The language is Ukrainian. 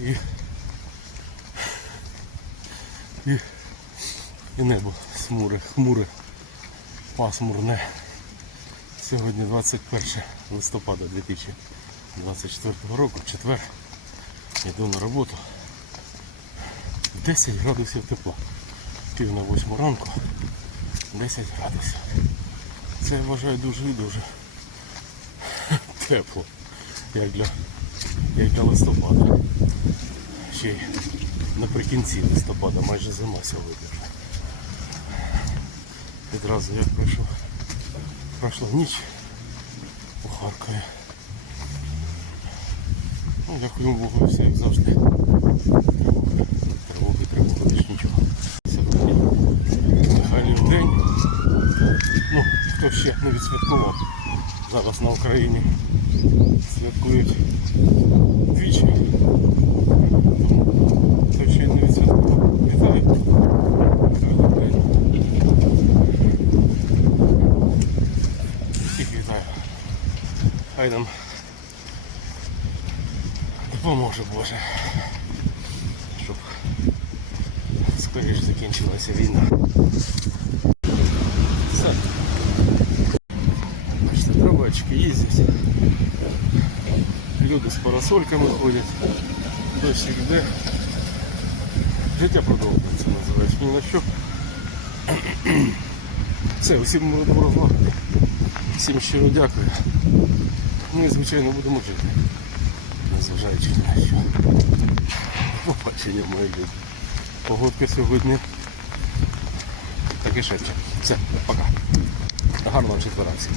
і і, і небо смуре, хмуре, пасмурне. Сьогодні 21 листопада 2024 року, четвер, йду на роботу. 10 градусів тепла. Пів на восьму ранку. 10 градусів. Це я вважаю дуже і дуже тепло. Як для як для листопада. Ще наприкінці листопада, майже зима сьогодні. Відразу як пройшов. Пройшла ніч у Харкові. Ну, дякую Богу, все як завжди. Тривоги, тривоги, лиш нічого. Сьогодні Михайлів день. Ну, хто ще не відсвяткував. Зараз на Україні святкують двічі. Тому ще не день. Всіх вітаю. Хай нам допоможе Боже, щоб скоріш закінчилася війна. Все. Трамвайчики їздять. Люди з парасольками ходять. Дощик йде. Життя продовжується, називається. Ні на що. Все, усім будемо розлагати. Всім щиро дякую. Ми, звичайно, будемо жити. Незважаючи на що. Побачення, мої люди. Погодка сьогодні. Так і шепче. Все, пока. Гарного четверга всім.